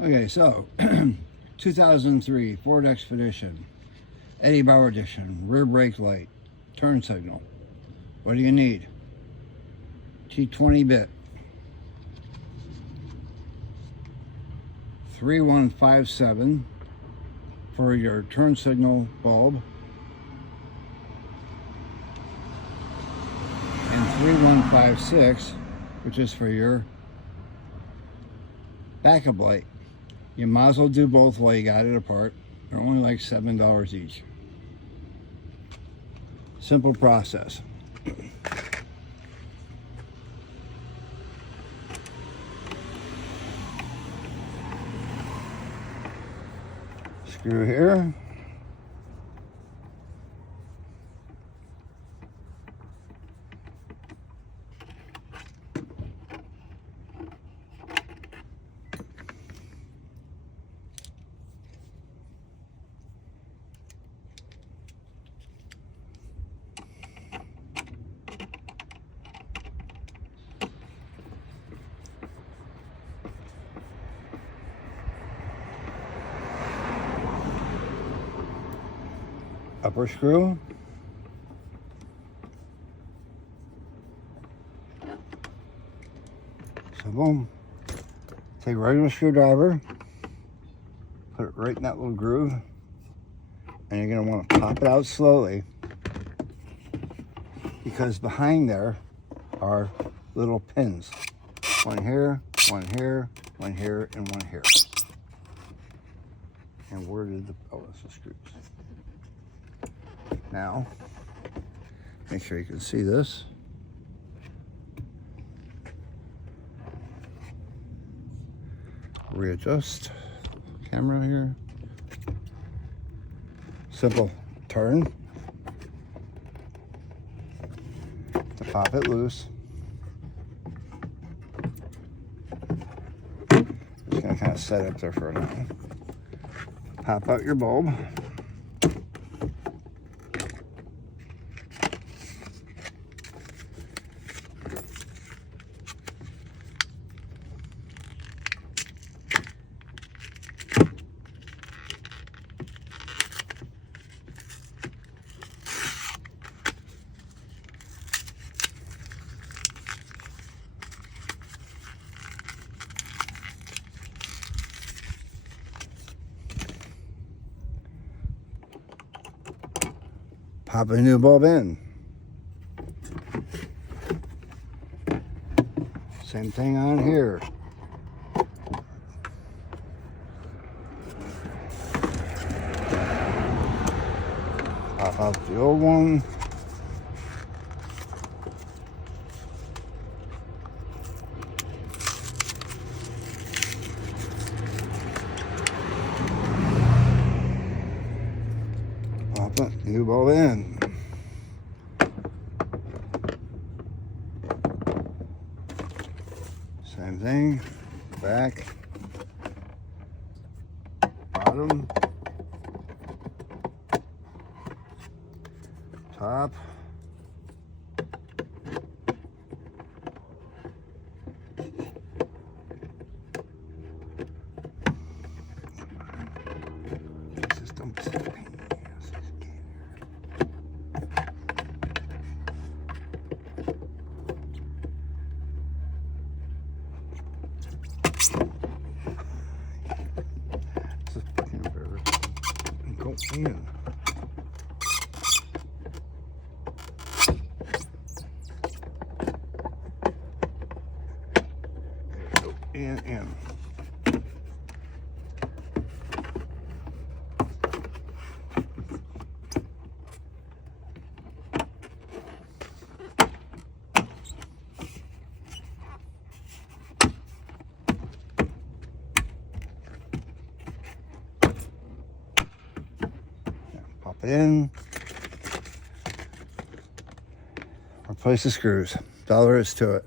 Okay, so 2003 Ford Expedition Eddie Bauer edition, rear brake light, turn signal. What do you need? T20 bit, 3157 for your turn signal bulb, and 3156, which is for your backup light. You might as well do both while you got it apart. They're only like $7 each. Simple process. Screw here. Upper screw. So boom. Take a regular screwdriver, put it right in that little groove, and you're going to want to pop it out slowly, because behind there are little pins. One here, one here, one here, and one here. And where did the, oh, that's the screws. Now, make sure you can see this. Readjust camera here. Simple turn to pop it loose. Just gonna kind of set it up there for now. Pop out your bulb. Pop a new bulb in. Same thing on here. Pop out the old one. Pop it, new bulb in. Same thing, back, bottom, top, just don't pain in the ass. Go in. Go in. Pop it in. Replace the screws. That's all there is to it.